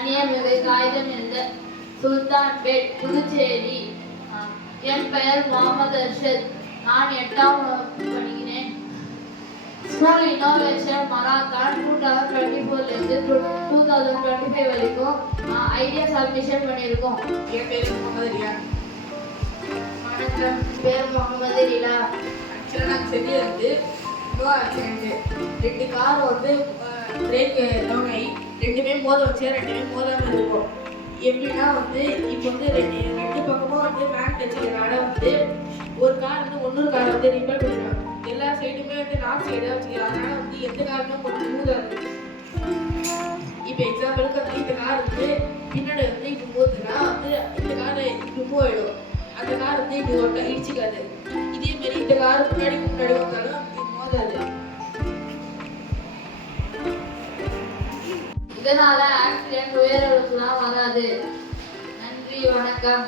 கன்னியாகுமரி காகிதம் என்ற சுல்தான்பேட் புதுச்சேரி. என் பெயர் முகமது அர்ஷத். நான் 8ஆம் வகுப்பு படிக்கிறேன். ஸ்கூல் இன்னோவேஷன் மராத்தான் 2024 2025 வரைக்கும் ஐடியா சப்மிஷன் பண்ணியிருக்கோம். என் பேர் முகமது ரியான். வணக்கம், பேர் முகமது ரிலா. ஆக்சுவலாக நாங்கள் செஞ்சது no accident. 2 car break down ஆகி 2மே மோத வச்சு 2மே மோதாமல் இருக்கும். எப்படின்னா இப்போ ரெண்டு பக்கமும் மேட் வச்சுக்கிறனால ஒரு கார் இன்னொரு காரை ரிப்பேர் பண்ணிடுறாங்க. எல்லா சைடுமே நார்த் சைடாக வச்சுக்கிறாங்க. அதனால எந்த காருமே கொஞ்சம் மூதாது. இப்போ எக்ஸாம்பிளுக்கு இந்த கார் பின்னாடி இப்போ மோதுனா இந்த காரை இப்போ மூவ் ஆகிடும். அந்த கார் இப்படி ஒட்ட இடிச்சுக்காது. இதே மாதிரி இந்த கார் முன்னாடி வந்தாலும் இது மோதாது. இதனால ஆக்சிடென்ட் உயிரிழப்புலாம் வராது. நன்றி, வணக்கம்.